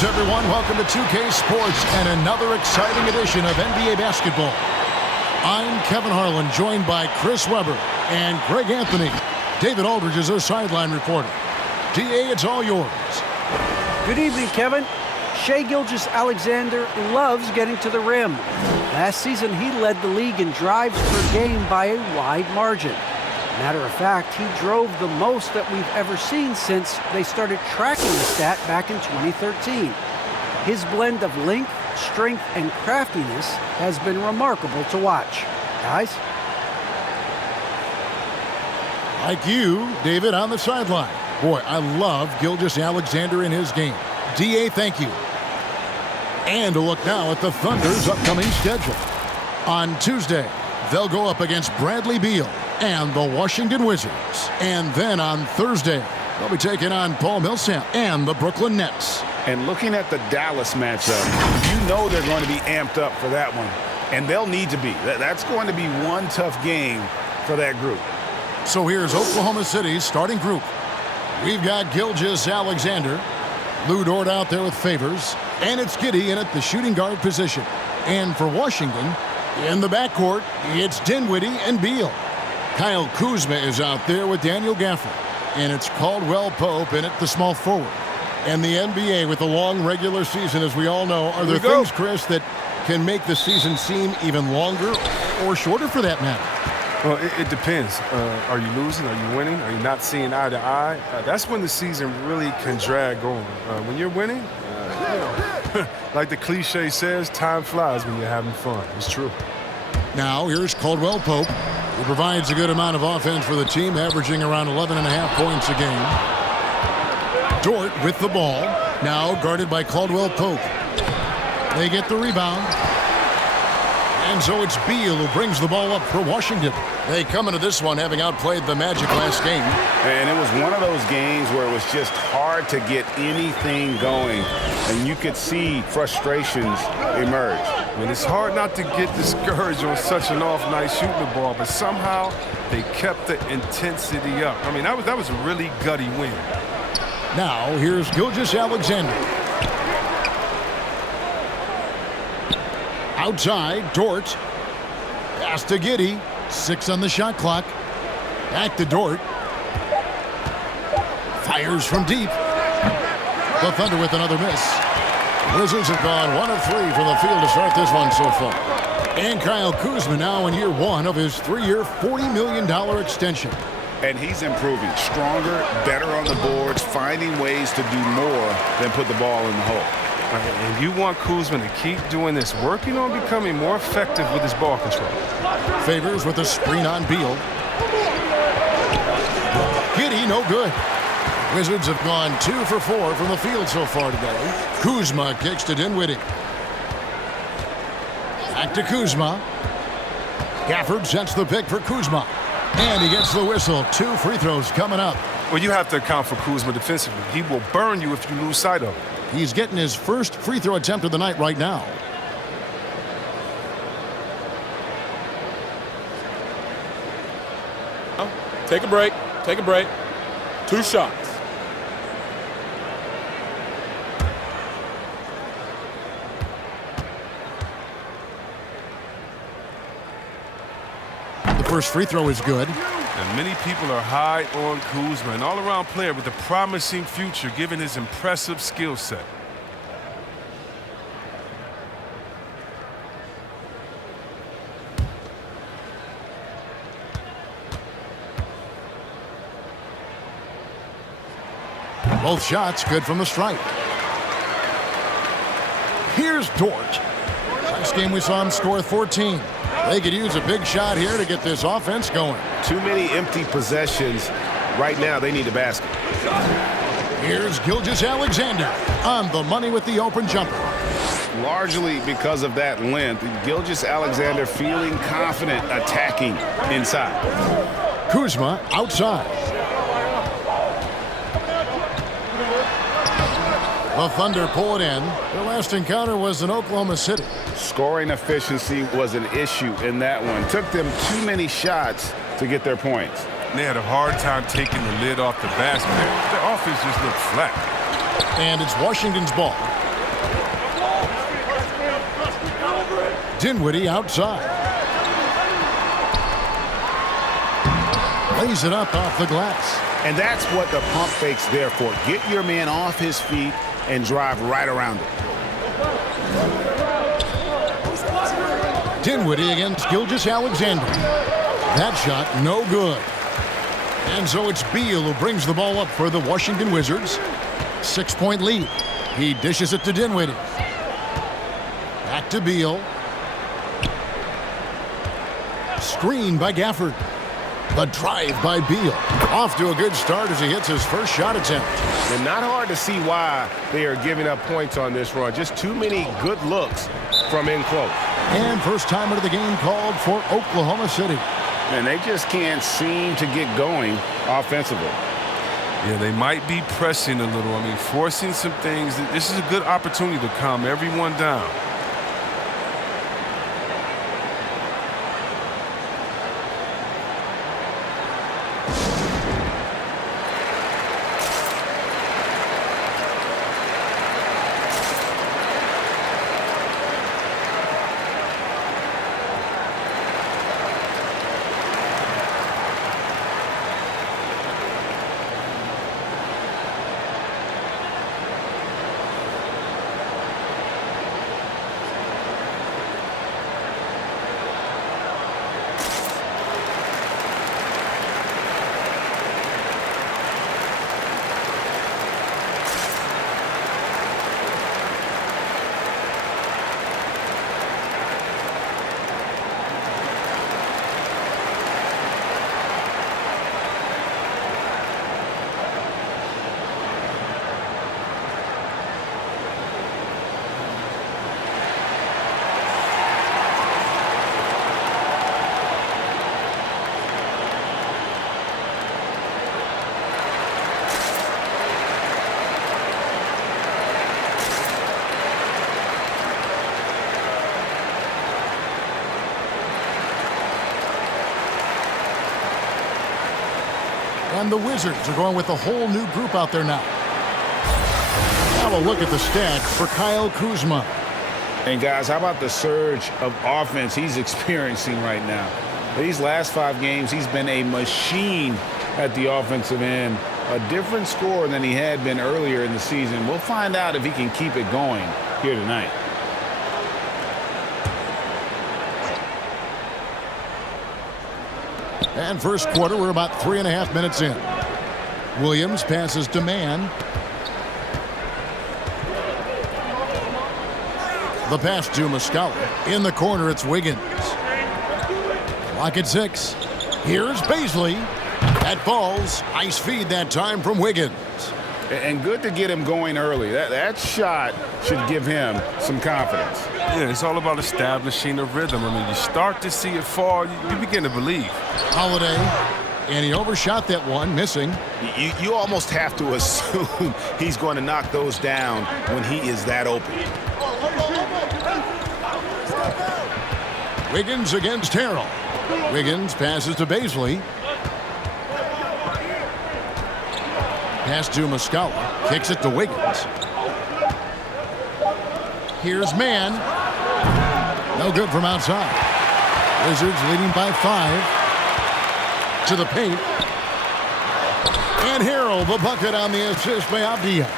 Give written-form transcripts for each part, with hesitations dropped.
Greetings, everyone. Welcome to 2K Sports and another exciting edition of NBA basketball. I'm Kevin Harlan, joined by Chris Webber and Greg Anthony. David Aldridge is our sideline reporter. DA, it's all yours. Good evening, Kevin. Shai Gilgeous-Alexander loves getting to the rim. Last season, he led the league in drives per game by a wide margin. Matter of fact, he drove the most that we've ever seen since they started tracking the stat back in 2013. His blend of length, strength, and craftiness has been remarkable to watch. Guys? Like you, David, on the sideline. Boy, I love Gilgeous-Alexander in his game. DA, thank you. And a look now at the Thunder's upcoming schedule. On Tuesday, they'll go up against Bradley Beal and the Washington Wizards. And then on Thursday, they'll be taking on Paul Millsap and the Brooklyn Nets. And looking at the Dallas matchup, you know they're going to be amped up for that one. And they'll need to be. That's going to be one tough game for that group. So here's Oklahoma City's starting group. We've got Gilgeous-Alexander, Lou Dort out there with Favors, and it's Giddey in at the shooting guard position. And for Washington, in the backcourt, it's Dinwiddie and Beal. Kyle Kuzma is out there with Daniel Gafford, and it's Caldwell Pope in at the small forward. And the NBA, with a long regular season, as we all know, are there things, Chris, that can make the season seem even longer or shorter for that matter? Well, it depends. Are you losing? Are you winning? Are you not seeing eye to eye? That's when the season really can drag on. When you're winning, like the cliche says, time flies when you're having fun. It's true. Now, here's Caldwell Pope, who provides a good amount of offense for the team, averaging around 11.5 points a game. Dort with the ball, now guarded by Caldwell Pope. They get the rebound. And so it's Beal who brings the ball up for Washington. They come into this one having outplayed the Magic last game. And it was one of those games where it was just hard to get anything going. And you could see frustrations emerge. I mean, it's hard not to get discouraged on such an off night shooting the ball, but somehow they kept the intensity up. I mean, that was a really gutty win. Now, here's Gilgeous-Alexander. Outside, Dort. Pass to Giddey. 6 on the shot clock. Back to Dort. Fires from deep. The Thunder with another miss. Wizards have gone 1 of 3 from the field to start this one so far. And Kyle Kuzma now in year 1 of his 3-year, $40 million extension. And he's improving. Stronger, better on the boards, finding ways to do more than put the ball in the hole. And you want Kuzma to keep doing this, working on becoming more effective with his ball control. Favors with a screen on Beal. Giddey, no good. Wizards have gone 2 for 4 from the field so far today. Kuzma kicks to Dinwiddie. Back to Kuzma. Gafford sets the pick for Kuzma. And he gets the whistle. 2 free throws coming up. Well, you have to account for Kuzma defensively. He will burn you if you lose sight of him. He's getting his first free throw attempt of the night right now. Take a break. Take a break. 2 shots. The first free throw is good. And many people are high on Kuzma, an all-around player with a promising future given his impressive skill set. Both shots good from the stripe. Here's Dort. Last game we saw him score 14. They could use a big shot here to get this offense going. Too many empty possessions. Right now, they need a basket. Here's Gilgeous-Alexander on the money with the open jumper. Largely because of that length, Gilgeous-Alexander feeling confident attacking inside. Kuzma outside. The Thunder pull it in. Their last encounter was in Oklahoma City. Scoring efficiency was an issue in that one. Took them too many shots to get their points. They had a hard time taking the lid off the basket. Their offense just looked flat. And it's Washington's ball. Dinwiddie outside. Lays it up off the glass. And that's what the pump fake's there for. Get your man off his feet and drive right around it. Dinwiddie against Gilgeous-Alexander. That shot no good. And so it's Beal who brings the ball up for the Washington Wizards. 6-point lead. He dishes it to Dinwiddie. Back to Beal. Screen by Gafford. The drive by Beal. Off to a good start as he hits his first shot attempt. And not hard to see why they are giving up points on this run. Just too many good looks from in close. And first timer of the game called for Oklahoma City. And they just can't seem to get going offensively. Yeah, they might be pressing a little. I mean, forcing some things. This is a good opportunity to calm everyone down. And the Wizards are going with a whole new group out there now. Now a look at the stats for Kyle Kuzma. And guys, how about the surge of offense he's experiencing right now? These last 5 games, he's been a machine at the offensive end. A different score than he had been earlier in the season. We'll find out if he can keep it going here tonight. And first quarter, we're about 3.5 minutes in. Williams passes to Mann. The pass to Muscala. In the corner, it's Wiggins. Clock at 6. Here's Bazley. That falls. Nice feed that time from Wiggins. And good to get him going early. That shot should give him some confidence. Yeah, it's all about establishing a rhythm. I mean, you start to see it fall, you begin to believe. Holiday, and he overshot that one, missing. You almost have to assume he's going to knock those down when he is that open. Wiggins against Harrell. Wiggins passes to Bazley. Pass to Muscala. Kicks it to Wiggins. Here's Mann. No good from outside. Wizards leading by 5. To the paint. And Harrell, the bucket on the assist by Avdija.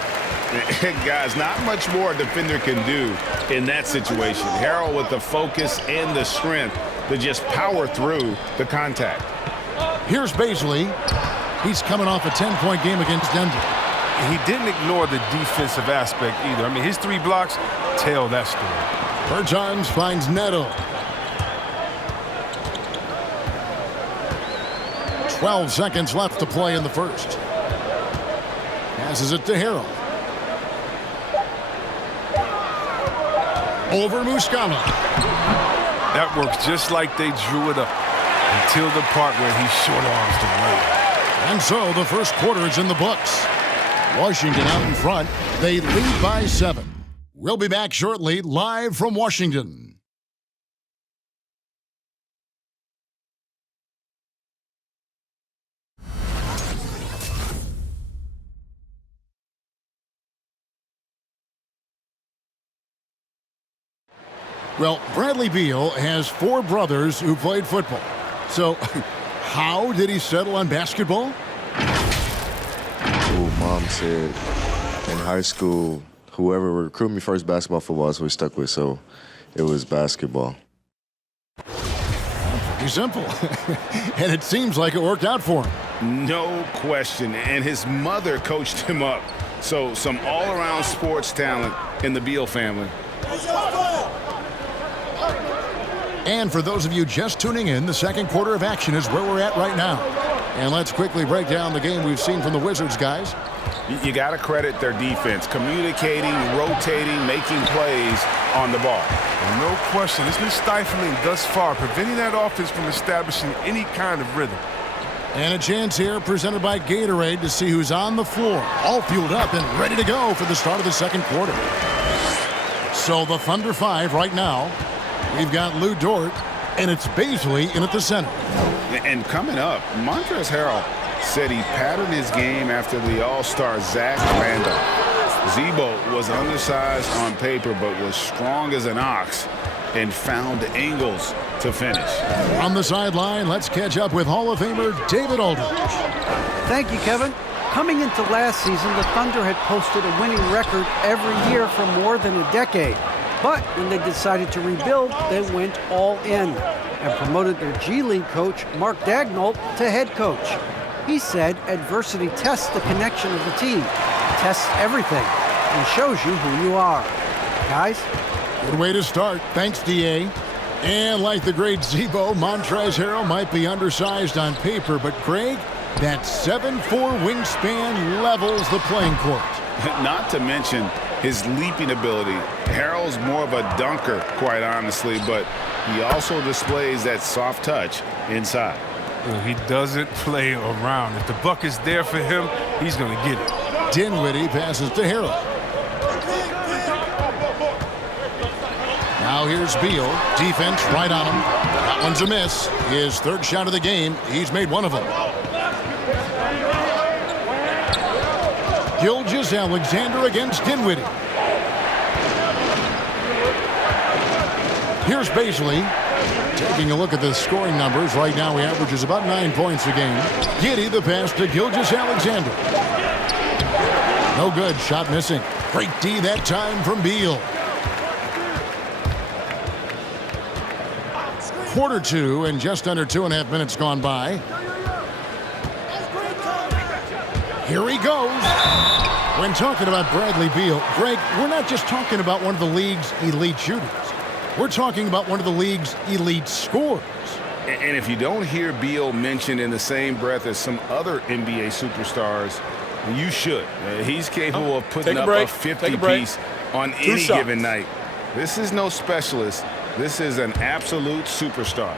Guys, not much more a defender can do in that situation. Harrell with the focus and the strength to just power through the contact. Here's Bazley. He's coming off a 10-point game against Denver. He didn't ignore the defensive aspect either. I mean, his 3 blocks tell that story. Bertans finds Neto. 12 seconds left to play in the first. Passes it to Harrell. Over Muscala. That works just like they drew it up until the part where he short arms the layup. And so the first quarter is in the books. Washington out in front. They lead by 7. We'll be back shortly, live from Washington. Well, Bradley Beal has 4 brothers who played football. So how did he settle on basketball? Mom said in high school, whoever recruited me first, basketball, football is what we stuck with. So it was basketball. Pretty simple. And it seems like it worked out for him. No question. And his mother coached him up. So some all-around sports talent in the Beal family. And for those of you just tuning in, the second quarter of action is where we're at right now. And let's quickly break down the game we've seen from the Wizards, guys. You got to credit their defense, communicating, rotating, making plays on the ball. No question. It's been stifling thus far, preventing that offense from establishing any kind of rhythm. And a chance here presented by Gatorade to see who's on the floor, all fueled up and ready to go for the start of the second quarter. So the Thunder 5 right now. We've got Lou Dort, and it's Bazley in at the center. And coming up, Montrezl Harrell said he patterned his game after the All-Star Zach Randolph. Z-Bo was undersized on paper, but was strong as an ox and found angles to finish. On the sideline, let's catch up with Hall of Famer David Aldridge. Thank you, Kevin. Coming into last season, the Thunder had posted a winning record every year for more than a decade. But when they decided to rebuild, they went all in and promoted their G League coach, Mark Daigneault, to head coach. He said adversity tests the connection of the team, tests everything, and shows you who you are. Guys? Good way to start. Thanks, D.A. And like the great Z-Bo, Montrezl Harrell might be undersized on paper, but Greg, that 7'4" wingspan levels the playing court. Not to mention his leaping ability. Harrell's more of a dunker, quite honestly, but he also displays that soft touch inside. He doesn't play around. If the buck is there for him, he's going to get it. Dinwiddie passes to Harrell. Now here's Beal. Defense right on him. That one's a miss. His third shot of the game. He's made one of them. Gilgeous-Alexander against Dinwiddie. Here's Bazley. Taking a look at the scoring numbers. Right now he averages about 9 points a game. Giddey the pass to Gilgeous-Alexander. No good. Shot missing. Great D that time from Beal. Quarter 2 and just under 2.5 minutes gone by. Here he goes. When talking about Bradley Beal, Greg, we're not just talking about one of the league's elite shooters. We're talking about one of the league's elite scorers. And if you don't hear Beal mentioned in the same breath as some other NBA superstars, you should. He's capable of putting up a 50-piece on any given night. This is no specialist. This is an absolute superstar.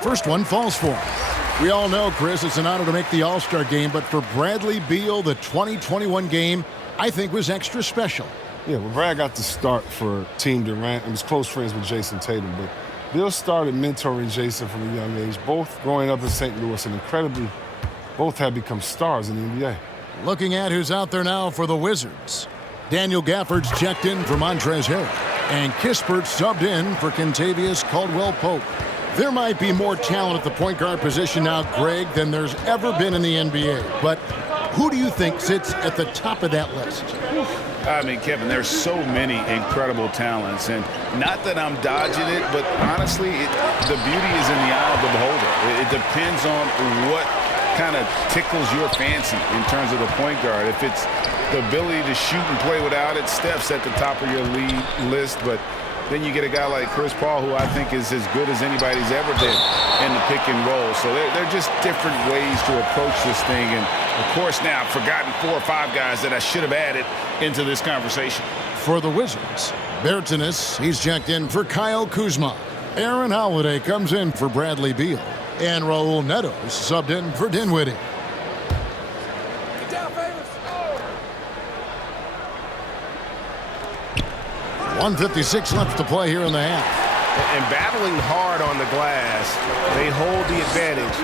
First one falls for him. We all know, Chris, it's an honor to make the All-Star game, but for Bradley Beal, the 2021 game, I think, was extra special. Yeah, well, Brad got the start for Team Durant and was close friends with Jason Tatum, but Bill started mentoring Jason from a young age, both growing up in St. Louis, and incredibly, both have become stars in the NBA. Looking at who's out there now for the Wizards. Daniel Gafford's checked in for Montrezl Harrell, and Kispert subbed in for Kentavious Caldwell-Pope. There might be more talent at the point guard position now, Greg, than there's ever been in the NBA. But who do you think sits at the top of that list? I mean, Kevin, there's so many incredible talents. And not that I'm dodging it, but honestly, the beauty is in the eye of the beholder. It depends on what kind of tickles your fancy in terms of the point guard. If it's the ability to shoot and play without it, Steph's at the top of your league list. But then you get a guy like Chris Paul, who I think is as good as anybody's ever been in the pick and roll. So they're just different ways to approach this thing. And, of course, now I've forgotten 4 or 5 guys that I should have added into this conversation. For the Wizards, Bertans, he's checked in for Kyle Kuzma. Aaron Holiday comes in for Bradley Beal. And Raul Neto is subbed in for Dinwiddie. 1:56 left to play here in the half. And battling hard on the glass, they hold the advantage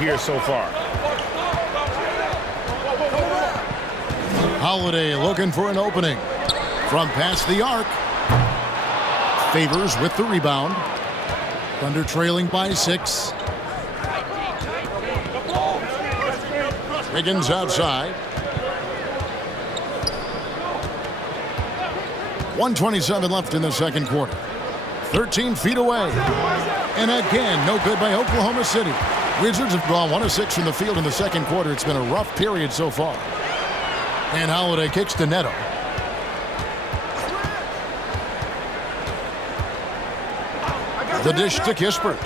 here so far. Holiday looking for an opening. From past the arc. Favors with the rebound. Thunder trailing by 6. Wiggins outside. 1:27 left in the second quarter. 13 feet away. And again, no good by Oklahoma City. Wizards have gone 1 of 6 from the field in the second quarter. It's been a rough period so far. And Holiday kicks to Neto. The dish to Kispert.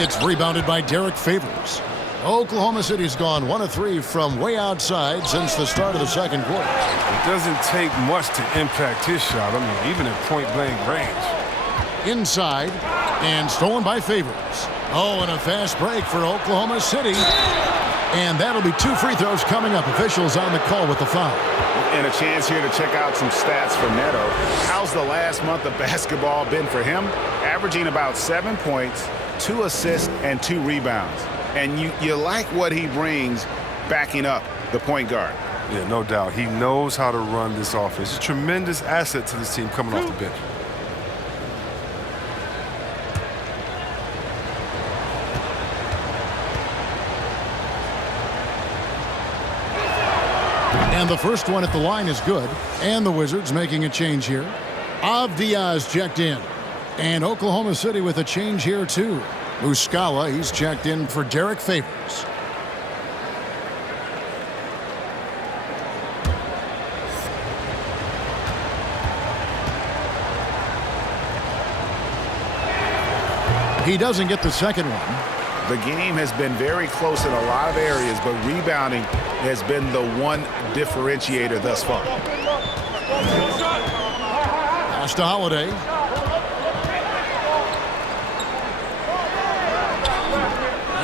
It's rebounded by Derek Favors. Oklahoma City's gone 1 of 3 from way outside since the start of the second quarter. It doesn't take much to impact his shot. I mean, even at point-blank range. Inside, and stolen by Favors. Oh, and a fast break for Oklahoma City. And that'll be 2 free throws coming up. Officials on the call with the foul. And a chance here to check out some stats for Neto. How's the last month of basketball been for him? Averaging about 7 points, 2 assists, and 2 rebounds. And you like what he brings backing up the point guard. Yeah, no doubt. He knows how to run this offense. He's a tremendous asset to this team coming off the bench. And the first one at the line is good. And the Wizards making a change here. Diaz checked in. And Oklahoma City with a change here, too. Muscala, he's checked in for Derek Favors. He doesn't get the second one. The game has been very close in a lot of areas, but rebounding has been the one differentiator thus far. Pass to Holiday.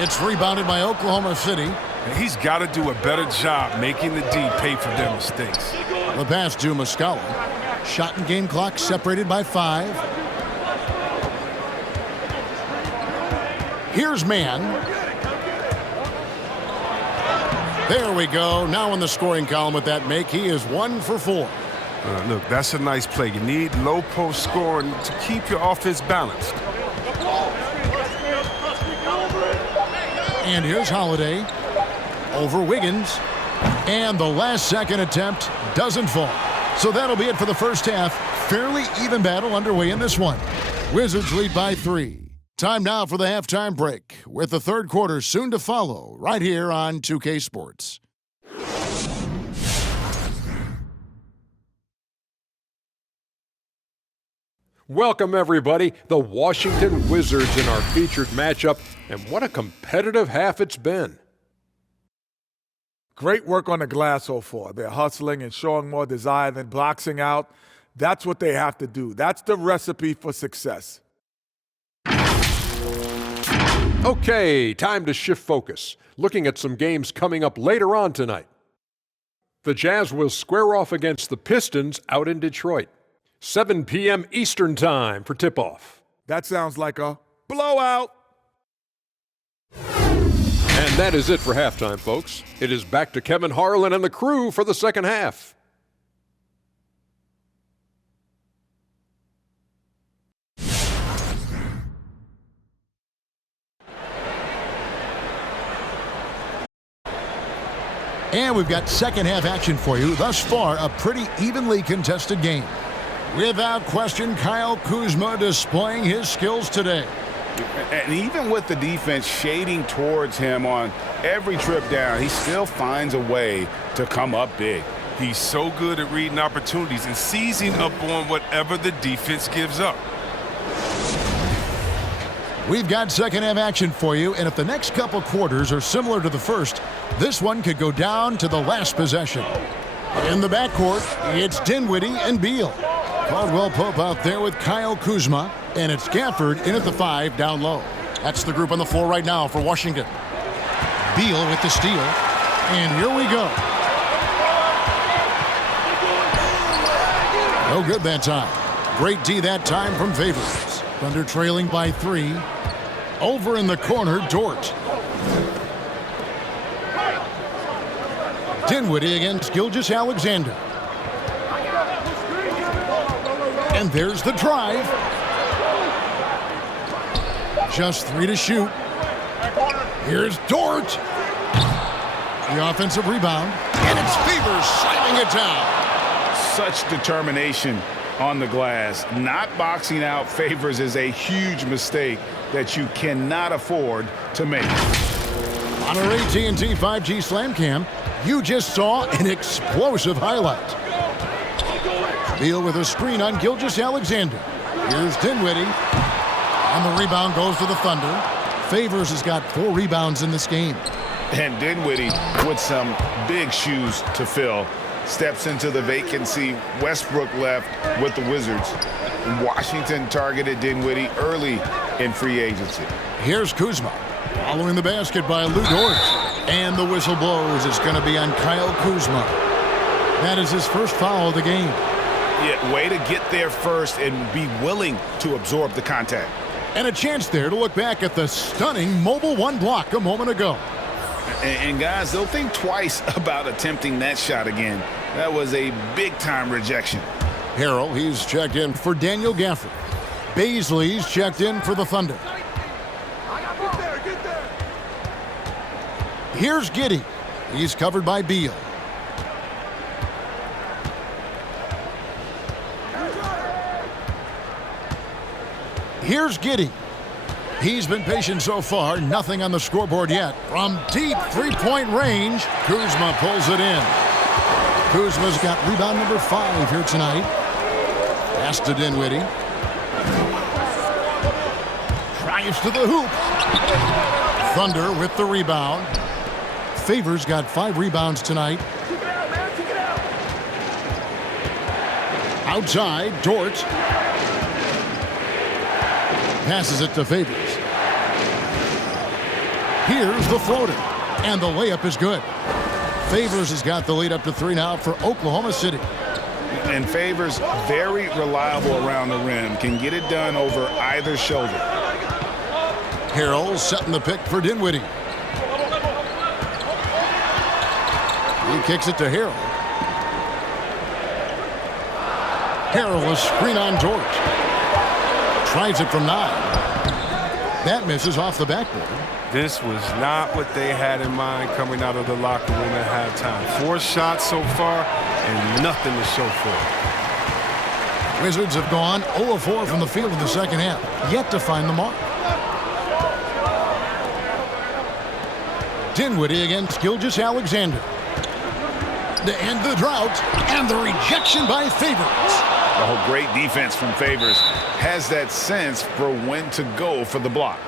It's rebounded by Oklahoma City. And he's got to do a better job making the D pay for their mistakes. The pass to Muscala. Shot and game clock separated by 5. Here's Mann. There we go. Now in the scoring column with that make, he is 1 for 4. Look, that's a nice play. You need low post scoring to keep your offense balanced. And here's Holiday over Wiggins. And the last second attempt doesn't fall. So that'll be it for the first half. Fairly even battle underway in this one. Wizards lead by 3. Time now for the halftime break, with the third quarter soon to follow, right here on 2K Sports. Welcome, everybody. The Washington Wizards in our featured matchup, and what a competitive half it's been. Great work on the glass so far. They're hustling and showing more desire than boxing out. That's what they have to do. That's the recipe for success. Okay, time to shift focus. Looking at some games coming up later on tonight. The Jazz will square off against the Pistons out in Detroit. 7 p.m. Eastern Time for tip-off. That sounds like a blowout. And that is it for halftime, folks. It is back to Kevin Harlan and the crew for the second half. And we've got second half action for you. Thus far, a pretty evenly contested game. Without question, Kyle Kuzma displaying his skills today. And even with the defense shading towards him on every trip down, he still finds a way to come up big. He's so good at reading opportunities and seizing up on whatever the defense gives up. We've got second half action for you, and if the next couple quarters are similar to the first, this one could go down to the last possession. In the backcourt, it's Dinwiddie and Beal. Caldwell Pope out there with Kyle Kuzma, and it's Gafford in at the 5 down low. That's the group on the floor right now for Washington. Beal with the steal, and here we go. No good that time. Great D that time from Favors. Thunder trailing by 3. Over in the corner, Dort. Dinwiddie against Gilgeous-Alexander. And there's the drive. Just 3 to shoot. Here's Dort. The offensive rebound. And it's Favors slamming it down. Such determination on the glass. Not boxing out Favors is a huge mistake that you cannot afford to make. On our AT&T 5G Slam Cam, you just saw an explosive highlight. Beal with a screen on Gilgeous-Alexander. Here's Dinwiddie. And the rebound goes to the Thunder. Favors has got 4 rebounds in this game. And Dinwiddie, with some big shoes to fill, steps into the vacancy Westbrook left with the Wizards. Washington targeted Dinwiddie early in free agency. Here's Kuzma. Following the basket by Lou Dort. And the whistle blows. It's going to be on Kyle Kuzma. That is his first foul of the game. Yeah, way to get there first and be willing to absorb the contact. And a chance there to look back at the stunning Mobile One block a moment ago. And guys, they'll think twice about attempting that shot again. That was a big-time rejection. Harrell, he's checked in for Daniel Gafford. Baisley's checked in for the Thunder. Here's Giddey. He's covered by Beal. Here's Giddey. He's been patient so far. Nothing on the scoreboard yet. From deep three-point range, Kuzma pulls it in. Kuzma's got rebound number 5 here tonight. Pass to Dinwiddie. Drives to the hoop. Thunder with the rebound. Favors got 5 rebounds tonight. Outside, Dort. Passes it to Favors. Here's the floater. And the layup is good. Favors has got the lead up to 3 now for Oklahoma City. And Favors, very reliable around the rim. Can get it done over either shoulder. Harrell setting the pick for Dinwiddie. He kicks it to Harrell. Harrell, a screen on Dort. Tries it from 9. That misses off the backboard. This was not what they had in mind coming out of the locker room at halftime. 4 shots so far and nothing to show for it. Wizards have gone 0 of 4 from the field in the second half, yet to find the mark. Dinwiddie against Gilgeous-Alexander. To end the drought, and the rejection by Favors. Oh, great defense from Favors. Has that sense for when to go for the block.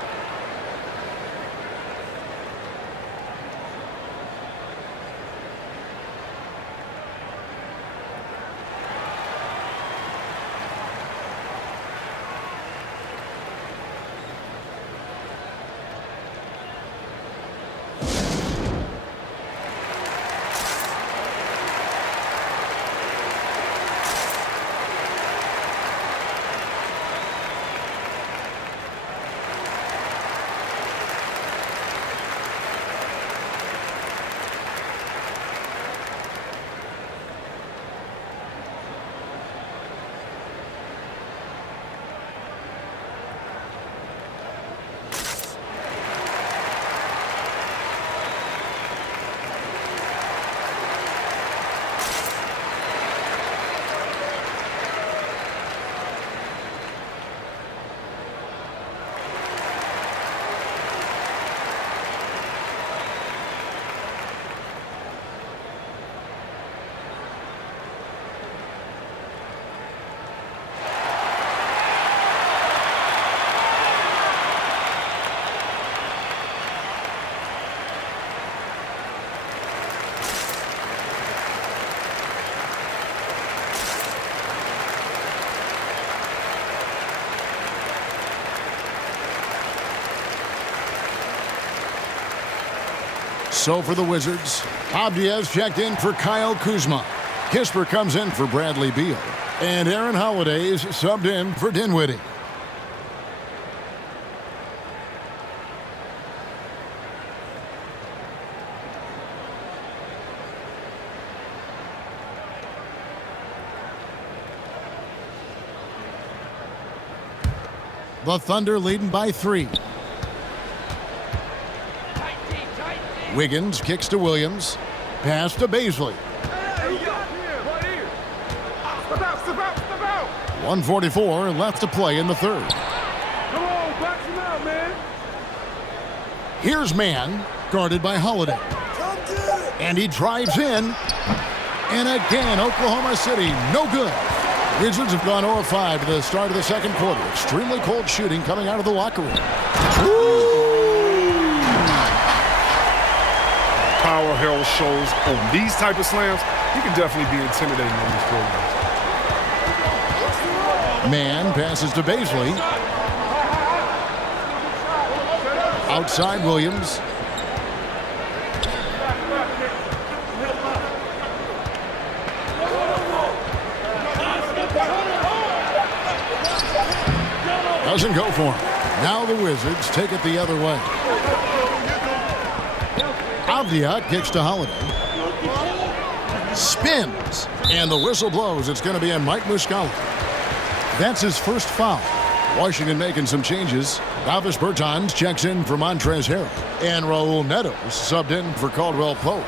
So for the Wizards, Abdias checked in for Kyle Kuzma. Kisper comes in for Bradley Beal. And Aaron Holiday's subbed in for Dinwiddie. The Thunder leading by 3. Wiggins kicks to Williams. Pass to Bazley. 1:44 left to play in the third. Come on, box him out, man. Here's Mann, guarded by Holiday. And he drives in. And again, Oklahoma City, no good. Wizards have gone 0 of 5 to the start of the second quarter. Extremely cold shooting coming out of the locker room. Power Harold shows on these type of slams, he can definitely be intimidating on these programs. Mann passes to Bazley. Outside Williams. Doesn't go for him. Now the Wizards take it the other way. Avdia kicks to Holiday. Spins. And the whistle blows. It's going to be on Mike Muscala. That's his first foul. Washington making some changes. Davis Bertans checks in for Montrezl Harrell. And Raul Neto subbed in for Caldwell Pope.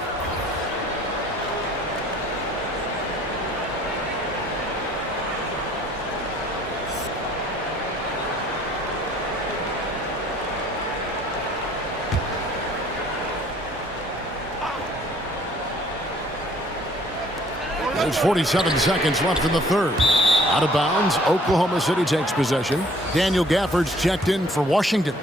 There's 47 seconds left in the third. Out of bounds, Oklahoma City takes possession. Daniel Gafford's checked in for Washington.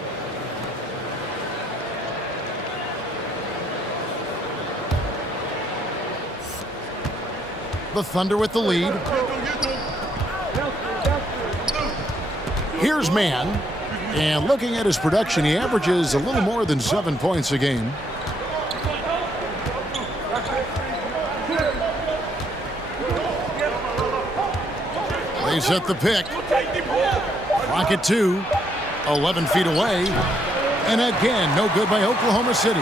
The Thunder with the lead. Here's Mann. And looking at his production, he averages a little more than 7 points a game. They set the pick. Clock at 2. 11 feet away. And again, no good by Oklahoma City.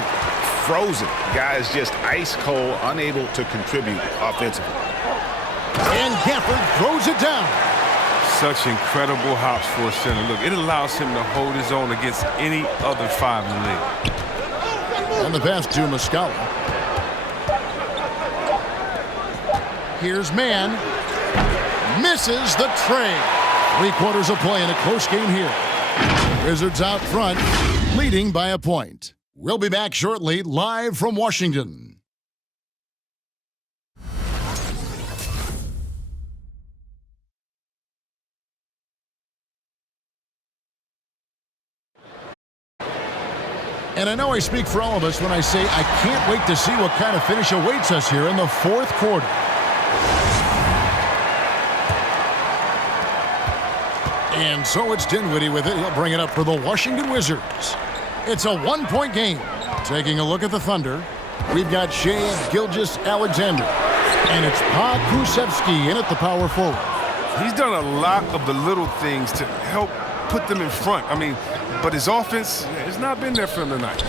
Frozen. Guys just ice cold, unable to contribute offensively. And Gafford throws it down. Such incredible hops for a center. Look, it allows him to hold his own against any other 5 in the league. And the pass to Muscala. Here's Mann. Misses the tray. 3/4 of play in a close game here. Wizards out front, leading by a point. We'll be back shortly, live from Washington. And I know I speak for all of us when I say I can't wait to see what kind of finish awaits us here in the fourth quarter. And so it's Dinwiddie with it. He'll bring it up for the Washington Wizards. It's a 1-point game. Taking a look at the Thunder, we've got Shai Gilgeous-Alexander. And it's Pa Kuszewski in at the power forward. He's done a lot of the little things to help put them in front. I mean, but his offense has not been there for him tonight.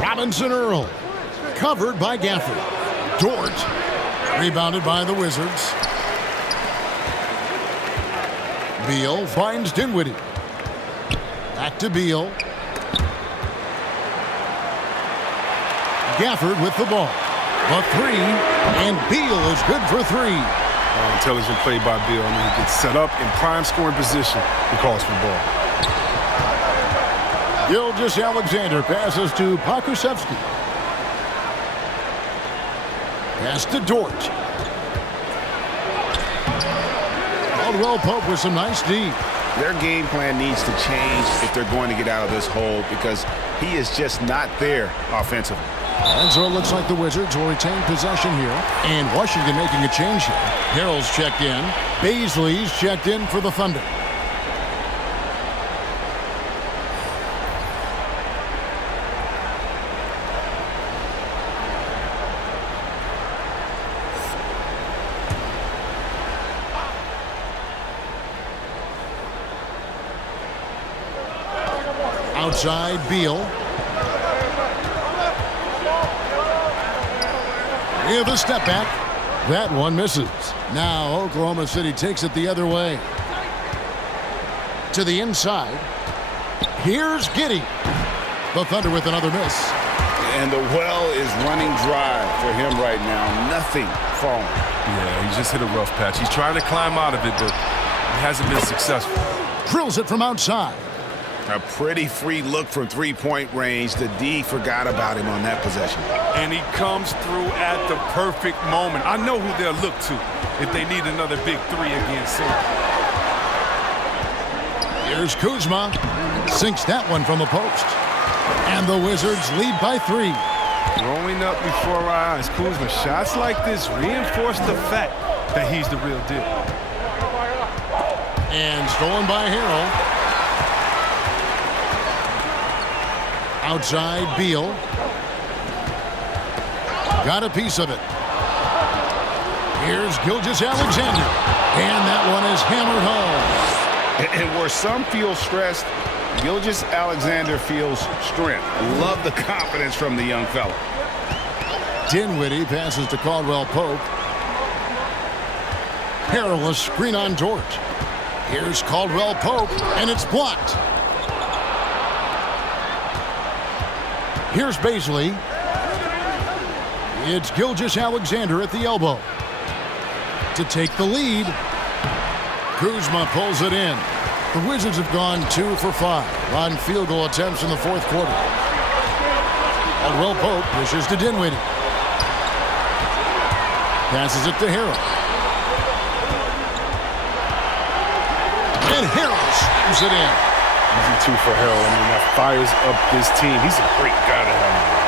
Robinson Earl, covered by Gafford. Dort, rebounded by the Wizards. Beal finds Dinwiddie. Back to Beal. Gafford with the ball. A 3, and Beal is good for 3. Intelligent play by Beal. I mean, he gets set up in prime scoring position and calls for the ball. Gilgeous-Alexander passes to Pa Kuszewski. Pass to Dort. Caldwell Pope with some nice D. Their game plan needs to change if they're going to get out of this hole because he is just not there offensively. And so it looks like the Wizards will retain possession here. And Washington making a change here. Harrell's checked in. Bazley's checked in for the Thunder. Outside, Beal. With a step back. That one misses. Now Oklahoma City takes it the other way. To the inside. Here's Giddey. The Thunder with another miss. And the well is running dry for him right now. Nothing falling. Yeah, he just hit a rough patch. He's trying to climb out of it, but he hasn't been successful. Drills it from outside. A pretty free look from three-point range. The D forgot about him on that possession. And he comes through at the perfect moment. I know who they'll look to if they need another big three against him. Here's Kuzma. Sinks that one from the post. And the Wizards lead by 3. Growing up before our eyes, Kuzma, shots like this reinforce the fact that he's the real deal. And stolen by Harrell. Outside, Beal. Got a piece of it. Here's Gilgeous-Alexander. And that one is hammered home. And where some feel stressed, Gilgeous-Alexander feels strength. Love the confidence from the young fella. Dinwiddie passes to Caldwell Pope. Harrell, a screen on Dort. Here's Caldwell Pope, and it's blocked. Here's Baisley. It's Gilgeous-Alexander at the elbow. To take the lead. Kuzma pulls it in. The Wizards have gone 2 for 5 on field goal attempts in the fourth quarter. Caldwell Pope pushes to Dinwiddie. Passes it to Harrell. And Harrell slams it in. Easy 2 for Harrell. I mean, that fires up this team. He's a great guy to have.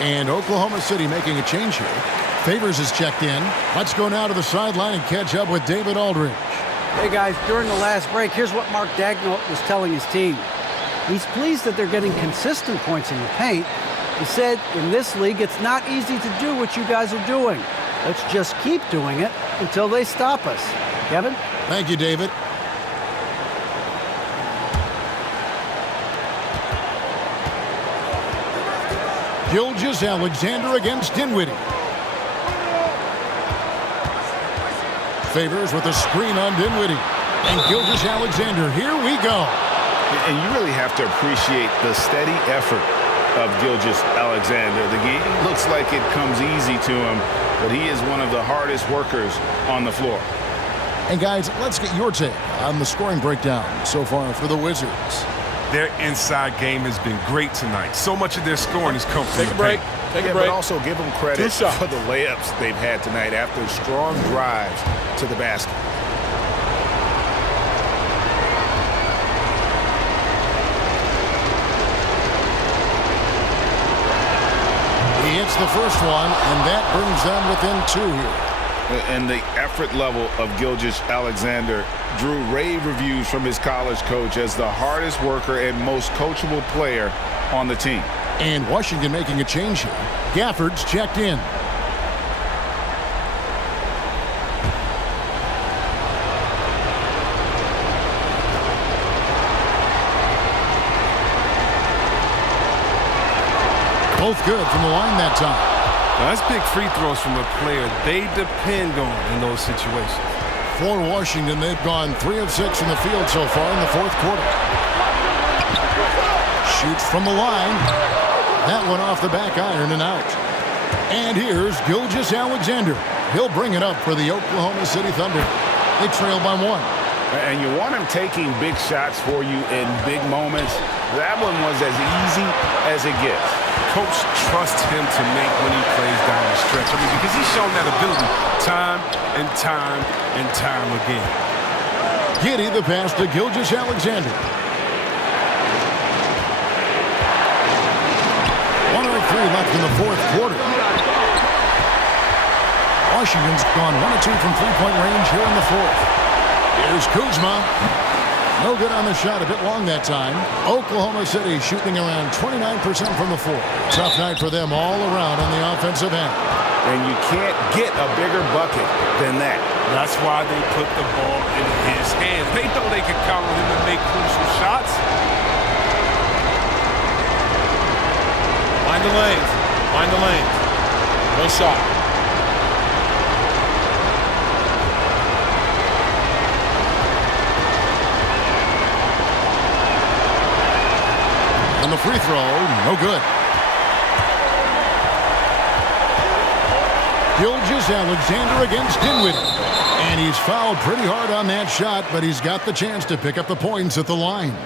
And Oklahoma City making a change here. Favors is checked in. Let's go now to the sideline and catch up with David Aldridge. Hey guys, during the last break, here's what Mark Daigneault was telling his team. He's pleased that they're getting consistent points in the paint. He said, in this league, it's not easy to do what you guys are doing. Let's just keep doing it until they stop us. Kevin? Thank you, David. Gilgeous-Alexander against Dinwiddie. Favors with a screen on Dinwiddie. And Gilgeous-Alexander, here we go. And you really have to appreciate the steady effort of Gilgeous-Alexander. The game looks like it comes easy to him, but he is one of the hardest workers on the floor. And guys, let's get your take on the scoring breakdown so far for the Wizards. Their inside game has been great tonight. So much of their scoring has come from the paint. Take a break. But also give them credit for the layups they've had tonight after strong drives to the basket. He hits the first one, and that brings them within 2 here. And the effort level of Gilgeous-Alexander drew rave reviews from his college coach as the hardest worker and most coachable player on the team. And Washington making a change here. Gafford's checked in. Both good from the line that time. Now, that's big free throws from a player they depend on in those situations. For Washington, they've gone 3 of 6 in the field so far in the fourth quarter. Shoots from the line. That one off the back iron and out. And here's Gilgeous-Alexander. He'll bring it up for the Oklahoma City Thunder. They trail by 1. And you want him taking big shots for you in big moments. That one was as easy as it gets. Coach trusts him to make when he plays down the stretch. I mean, because he's shown that ability time and time and time again. Giddey the pass to Gilgeous-Alexander. 1:03 left in the fourth quarter. Washington's gone 1 of 2 from three-point range here in the fourth. Here's Kuzma. No good on the shot, a bit long that time. Oklahoma City shooting around 29% from the floor. Tough night for them all around on the offensive end. And you can't get a bigger bucket than that. That's why they put the ball in his hands. They know they can count on him to make crucial shots. Find the lanes. Find the lanes. No shot. And the free throw, no good. Gilgeous-Alexander against Dinwiddie. And he's fouled pretty hard on that shot, but he's got the chance to pick up the points at the line.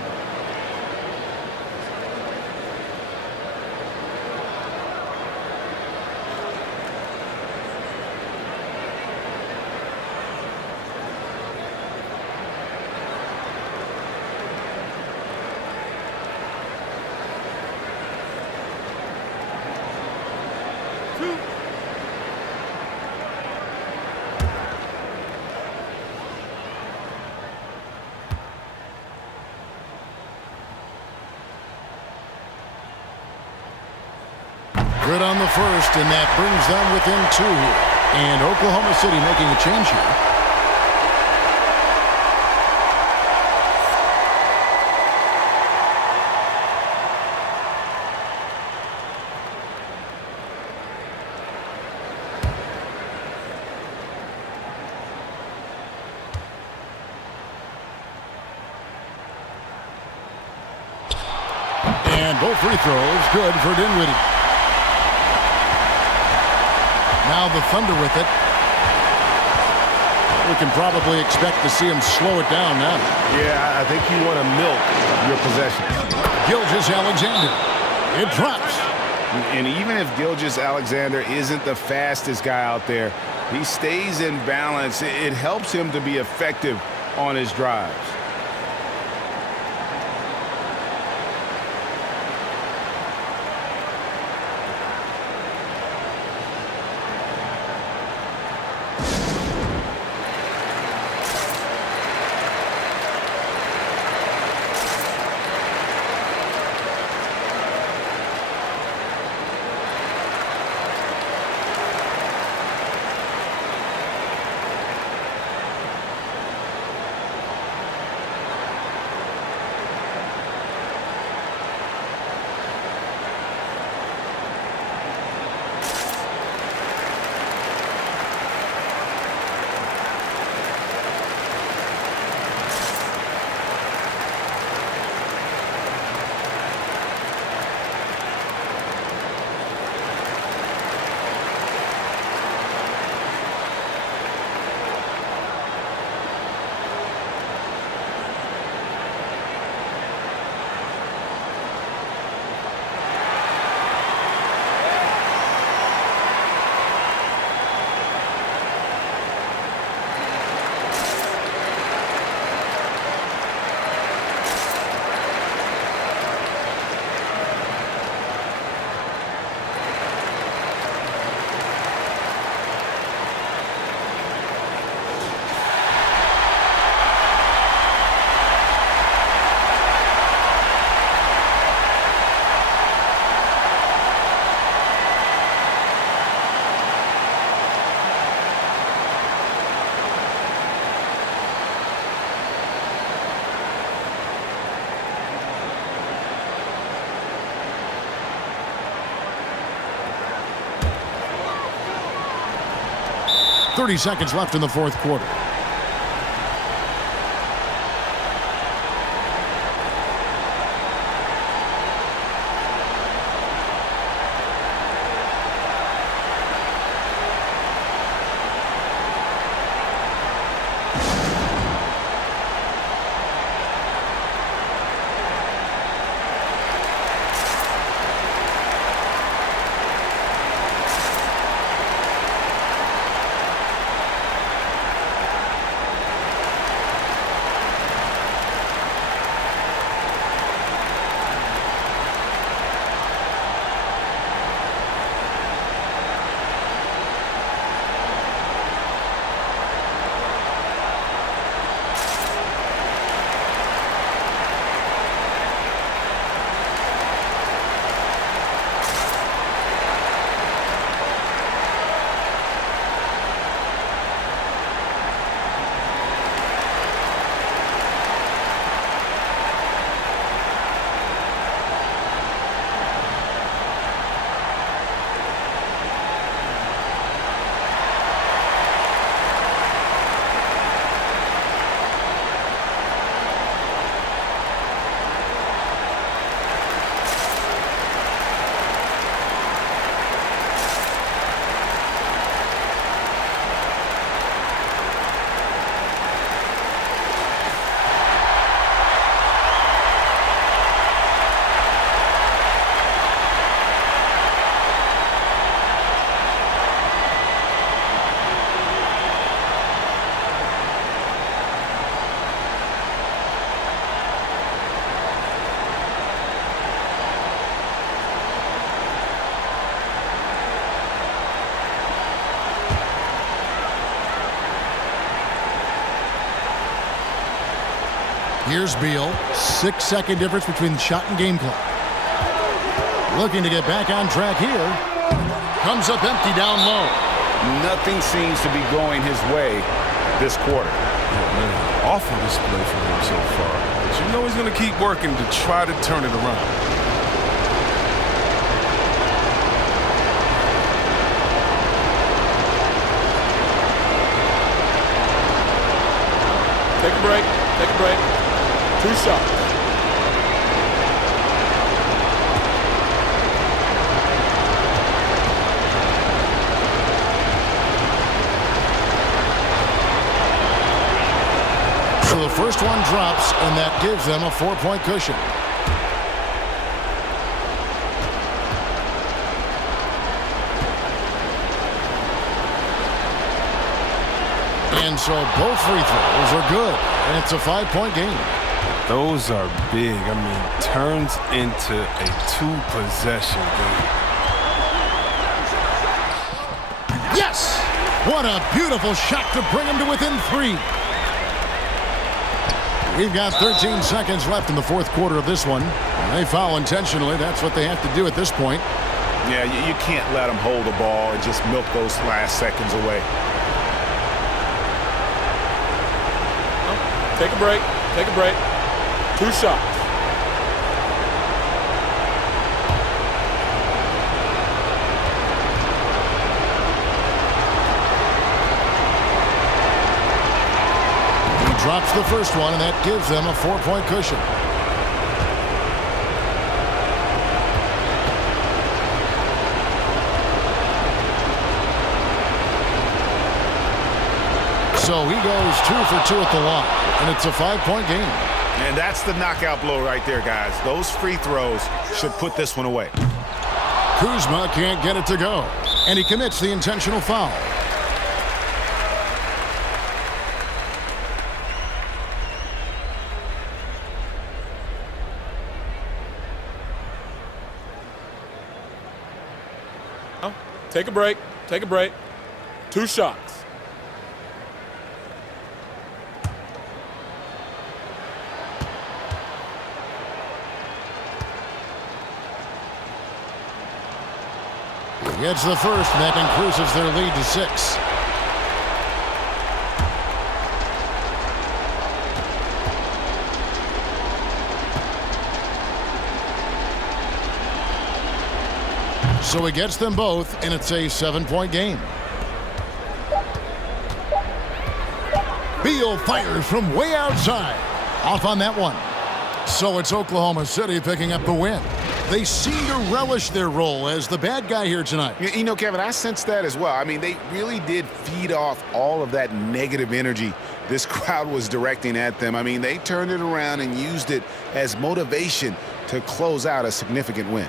Good on the first, and that brings them within 2 here. And Oklahoma City making a change here. And both free throws good for Dinwiddie. Now the Thunder with it. We can probably expect to see him slow it down now. Yeah, I think you want to milk your possession. Gilgeous-Alexander. It drops. And even if Gilgeous-Alexander isn't the fastest guy out there, he stays in balance. It helps him to be effective on his drives. 30 seconds left in the fourth quarter. Here's Beal. 6-second difference between the shot and game clock. Looking to get back on track here. Comes up empty down low. Nothing seems to be going his way this quarter. Awful display from him so far. But you know he's going to keep working to try to turn it around. Take a break. Take a break. 2 shots. So the first one drops, and that gives them a 4-point cushion. And so both free throws are good, and it's a 5-point game. Those are big. I mean, turns into a 2-possession game. Yes! What a beautiful shot to bring him to within 3. We've got 13 seconds left in the fourth quarter of this one. They foul intentionally. That's what they have to do at this point. Yeah, you can't let them hold the ball and just milk those last seconds away. Take a break. Take a break. 2 shots. He drops the first one, and that gives them a 4-point cushion. So he goes 2 for 2 at the line, and it's a 5-point game. And that's the knockout blow right there, guys. Those free throws should put this one away. Kuzma can't get it to go, and he commits the intentional foul. Take a break. Take a break. 2 shots. He gets the first, and that increases their lead to 6. So he gets them both, and it's a 7-point game. Beal fires from way outside. Off on that one. So it's Oklahoma City picking up the win. They seem to relish their role as the bad guy here tonight. You know, Kevin, I sense that as well. I mean, they really did feed off all of that negative energy this crowd was directing at them. I mean, they turned it around and used it as motivation to close out a significant win.